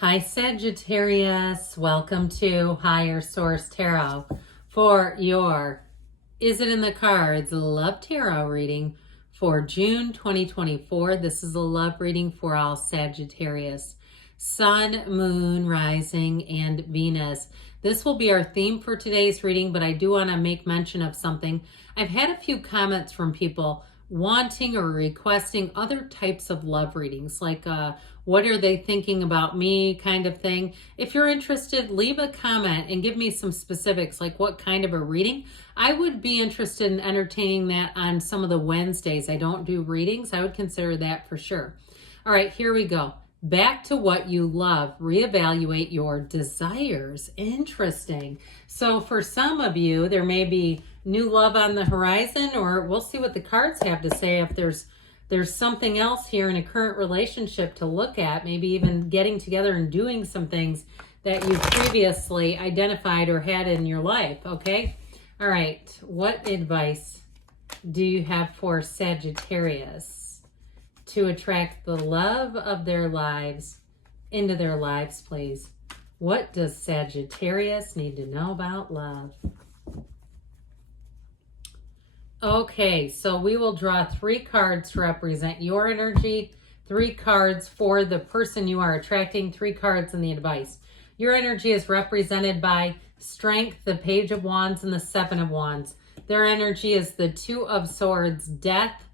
Hi Sagittarius, welcome to Higher Source Tarot for your Is It in the Cards Love Tarot reading for June 2024. This is a love reading for all Sagittarius, Sun, Moon, Rising, and Venus. This will be our theme for today's reading, but I do want to make mention of something. I've had a few comments from people wanting or requesting other types of love readings, like what are they thinking about me kind of thing. If you're interested, leave a comment and give me some specifics, like what kind of a reading. I would be interested in entertaining that on some of the Wednesdays. I don't do readings. I would consider that for sure. All right, here we go. Back to what you love. Reevaluate your desires. Interesting. So for some of you, there may be new love on the horizon, or we'll see what the cards have to say if there's something else here in a current relationship to look at, maybe even getting together and doing some things that you previously identified or had in your life, okay? All right, what advice do you have for Sagittarius to attract the love of their lives into their lives, please? What does Sagittarius need to know about love? Okay, so we will draw 3 cards to represent your energy, 3 cards for the person you are attracting, 3 cards in the advice. Your energy is represented by Strength, the Page of Wands, and the 7 of Wands. Their energy is the 2 of Swords, Death,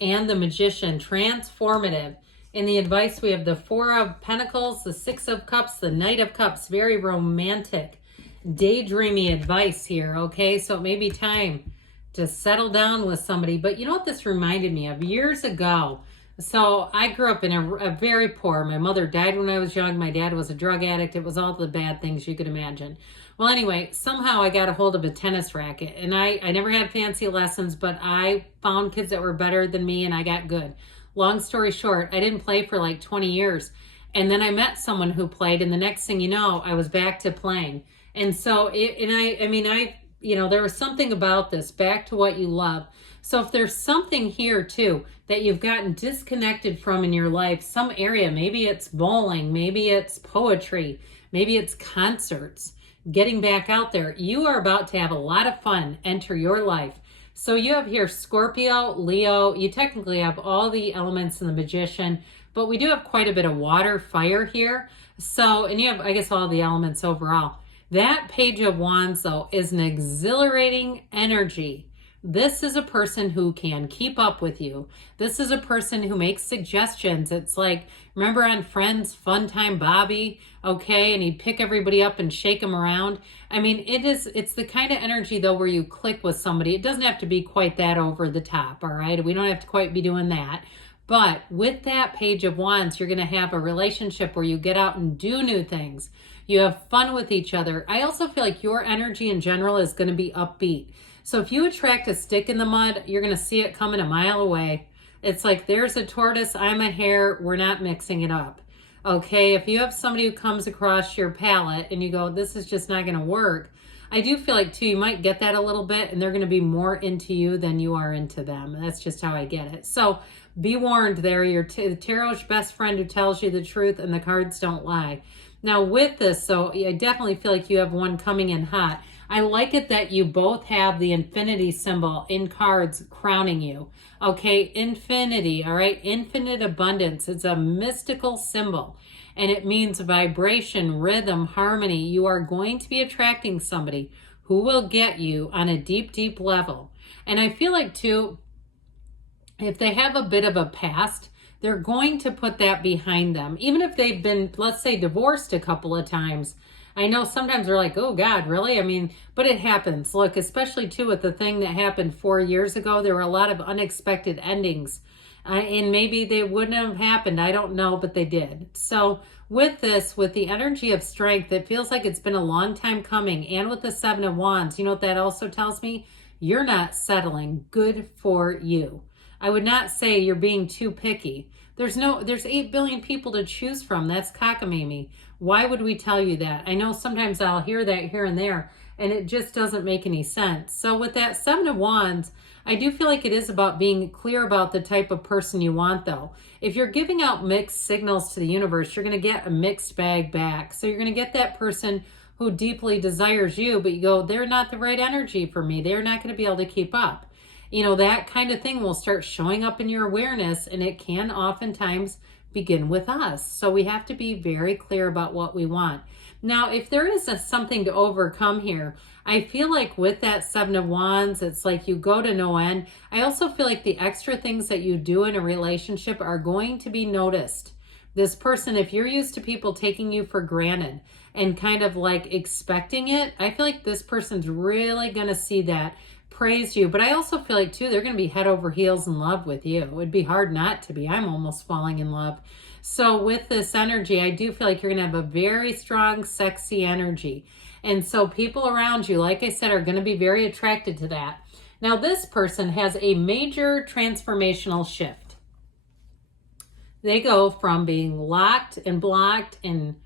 and the Magician, transformative. In the advice, we have the 4 of Pentacles, the 6 of Cups, the Knight of Cups, very romantic, daydreamy advice here, okay? So it may be time to settle down with somebody. But you know what this reminded me of? Years ago, so I grew up in a very poor, my mother died when I was young, my dad was a drug addict, it was all the bad things you could imagine. Well, anyway, somehow I got a hold of a tennis racket, and I never had fancy lessons, but I found kids that were better than me, and I got good. Long story short, I didn't play for like 20 years, and then I met someone who played, and the next thing you know, I was back to playing. And so, there was something about this, back to what you love. So if there's something here too that you've gotten disconnected from in your life, some area, maybe it's bowling, maybe it's poetry, maybe it's concerts, getting back out there, you are about to have a lot of fun enter your life. So you have here Scorpio, Leo, you technically have all the elements in the Magician, but we do have quite a bit of water, fire here. So, and you have, I guess, all the elements overall. That Page of Wands, though, is an exhilarating energy. This is a person who can keep up with you. This is a person who makes suggestions. It's like, remember on Friends, Fun Time Bobby, okay? And he'd pick everybody up and shake them around. I mean, it's the kind of energy, though, where you click with somebody. It doesn't have to be quite that over the top, all right? We don't have to quite be doing that. But with that Page of Wands, you're going to have a relationship where you get out and do new things. You have fun with each other. I also feel like your energy in general is going to be upbeat. So if you attract a stick in the mud, you're going to see it coming a mile away. It's like, there's a tortoise, I'm a hare, we're not mixing it up. Okay, if you have somebody who comes across your palette and you go, this is just not going to work, I do feel like, too, you might get that a little bit, and they're going to be more into you than you are into them. That's just how I get it. So be warned there. The tarot's best friend who tells you the truth, and the cards don't lie. Now with this, so I definitely feel like you have one coming in hot. I like it that you both have the infinity symbol in cards crowning you. Okay, infinity, all right? Infinite abundance. It's a mystical symbol, and it means vibration, rhythm, harmony. You are going to be attracting somebody who will get you on a deep, deep level. And I feel like, too, if they have a bit of a past, they're going to put that behind them. Even if they've been, let's say, divorced a couple of times. I know sometimes they're like, oh God, really? I mean, but it happens. Look, especially too with the thing that happened 4 years ago, there were a lot of unexpected endings. And maybe they wouldn't have happened. I don't know, but they did. So with this, with the energy of strength, it feels like it's been a long time coming. And with the 7 of Wands, you know what that also tells me? You're not settling. Good for you. I would not say you're being too picky. There's 8 billion people to choose from. That's cockamamie. Why would we tell you that? I know sometimes I'll hear that here and there, and it just doesn't make any sense. So with that Seven of Wands, I do feel like it is about being clear about the type of person you want, though. If you're giving out mixed signals to the universe, you're going to get a mixed bag back. So you're going to get that person who deeply desires you, but you go, they're not the right energy for me. They're not going to be able to keep up. You know, that kind of thing will start showing up in your awareness, and it can oftentimes begin with us. So we have to be very clear about what we want. Now, if there is something to overcome here, I feel like with that Seven of Wands, it's like you go to no end. I also feel like the extra things that you do in a relationship are going to be noticed. This person, if you're used to people taking you for granted and kind of like expecting it, I feel like this person's really going to see that, praise you. But I also feel like too, they're going to be head over heels in love with you. It would be hard not to be. I'm almost falling in love. So with this energy, I do feel like you're going to have a very strong, sexy energy. And so people around you, like I said, are going to be very attracted to that. Now, this person has a major transformational shift. They go from being locked and blocked and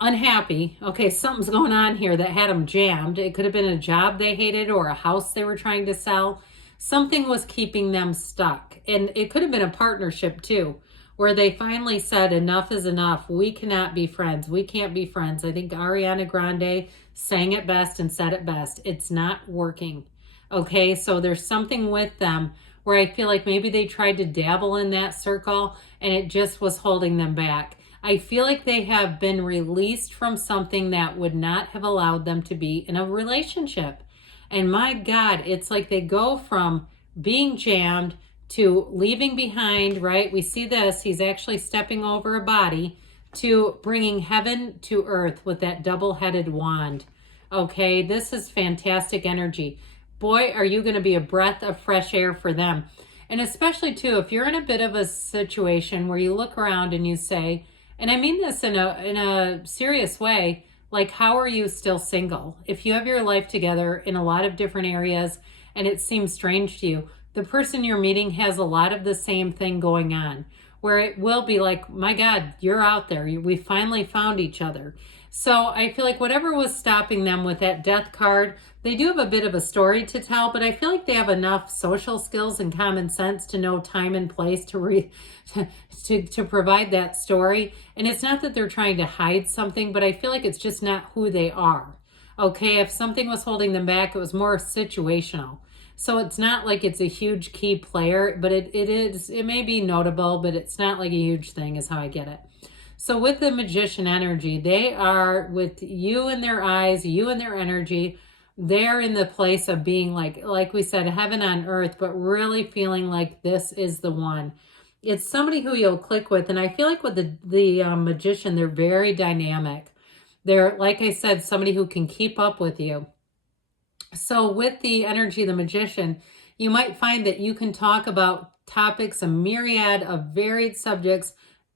unhappy. Okay, something's going on here that had them jammed. It could have been a job they hated or a house they were trying to sell. Something was keeping them stuck. And it could have been a partnership too, where they finally said, enough is enough. We cannot be friends. We can't be friends. I think Ariana Grande sang it best and said it best. It's not working. Okay, so there's something with them where I feel like maybe they tried to dabble in that circle and it just was holding them back. I feel like they have been released from something that would not have allowed them to be in a relationship. And my God, it's like they go from being jammed to leaving behind, right? We see this, he's actually stepping over a body, to bringing heaven to earth with that double-headed wand. Okay, this is fantastic energy. Boy, are you going to be a breath of fresh air for them. And especially too, if you're in a bit of a situation where you look around and you say, and I mean this in a serious way, like, how are you still single? If you have your life together in a lot of different areas and it seems strange to you, the person you're meeting has a lot of the same thing going on, where it will be like, my God, you're out there. We finally found each other. So I feel like whatever was stopping them with that death card, they do have a bit of a story to tell, but I feel like they have enough social skills and common sense to know time and place to provide that story. And it's not that they're trying to hide something, but I feel like it's just not who they are. Okay, if something was holding them back, it was more situational. So it's not like it's a huge key player, but it may be notable, but it's not like a huge thing is how I get it. So with the Magician energy, they are with you in their eyes, you in their energy. They're in the place of being like we said, heaven on earth, but really feeling like this is the one. It's somebody who you'll click with. And I feel like with the Magician, they're very dynamic. They're, like I said, somebody who can keep up with you. So with the energy of the Magician, you might find that you can talk about topics, a myriad of varied subjects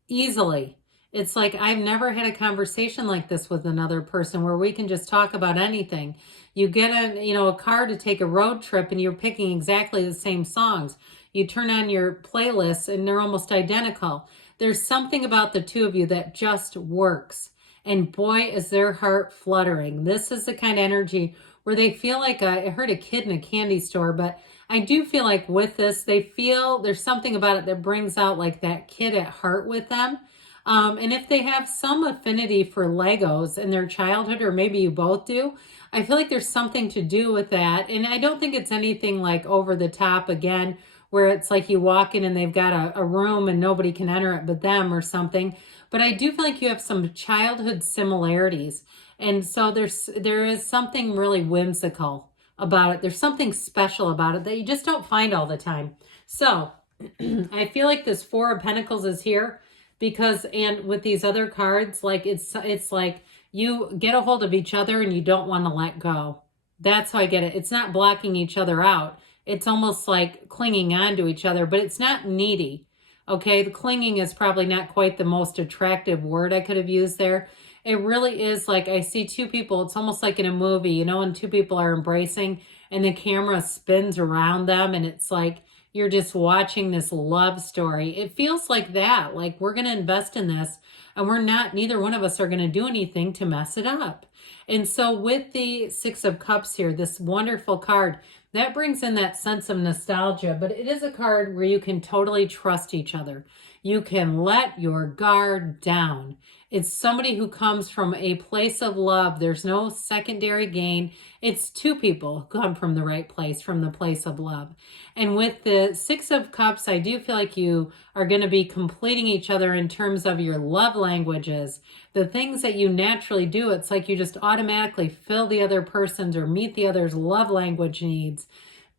easily. It's like, I've never had a conversation like this with another person where we can just talk about anything. You get a car to take a road trip and you're picking exactly the same songs. You turn on your playlists and they're almost identical. There's something about the two of you that just works. And boy, is their heart fluttering. This is the kind of energy where they feel like, I heard a kid in a candy store, but I do feel like with this, they feel there's something about it that brings out like that kid at heart with them. And if they have some affinity for Legos in their childhood, or maybe you both do, I feel like there's something to do with that. And I don't think it's anything like over the top again, where it's like you walk in and they've got a room and nobody can enter it but them or something. But I do feel like you have some childhood similarities. And so there is something really whimsical about it. There's something special about it that you just don't find all the time. So I feel like this Four of Pentacles is here because, and with these other cards, like it's like you get a hold of each other and you don't want to let go. That's how I get it. It's not blocking each other out. It's almost like clinging on to each other, but it's not needy. Okay, the clinging is probably not quite the most attractive word I could have used there. It really is like, I see two people, it's almost like in a movie, when two people are embracing and the camera spins around them and it's like You're just watching this love story. It feels like that, like we're going to invest in this and neither one of us are going to do anything to mess it up. And so with the Six of Cups here, this wonderful card, that brings in that sense of nostalgia, but it is a card where you can totally trust each other. You can let your guard down. It's somebody who comes from a place of love. There's no secondary gain. It's two people who come from the right place, from the place of love. And with the Six of Cups, I do feel like you are going to be completing each other in terms of your love languages. The things that you naturally do, it's like you just automatically fill the other person's or meet the other's love language needs.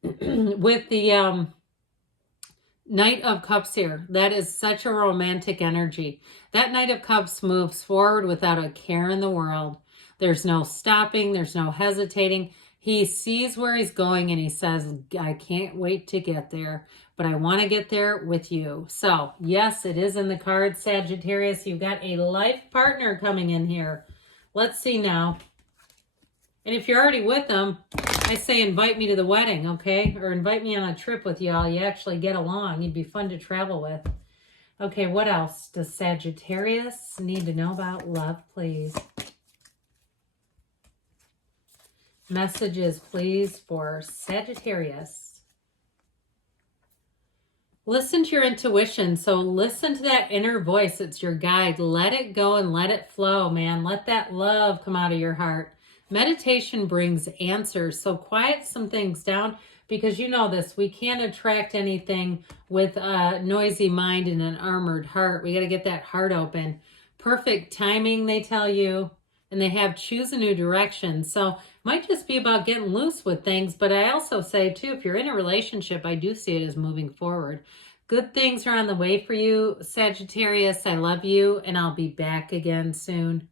With the Knight of Cups here, that is such a romantic energy. That Knight of Cups moves forward without a care in the world. There's no stopping. There's no hesitating. He sees where he's going and he says, I can't wait to get there, but I want to get there with you. So yes, it is in the cards, Sagittarius. You've got a life partner coming in here. Let's see now. And if you're already with them, I say invite me to the wedding, okay? Or invite me on a trip with y'all. You actually get along. You'd be fun to travel with. Okay, what else does Sagittarius need to know about love, please? Messages, please, for Sagittarius. Listen to your intuition. So listen to that inner voice. It's your guide. Let it go and let it flow, man. Let that love come out of your heart. Meditation brings answers. So quiet some things down, because you know this. We can't attract anything with a noisy mind and an armored heart. We got to get that heart open. Perfect timing, they tell you. And they have choose a new direction. So it might just be about getting loose with things. But I also say, too, if you're in a relationship, I do see it as moving forward. Good things are on the way for you, Sagittarius. I love you, and I'll be back again soon.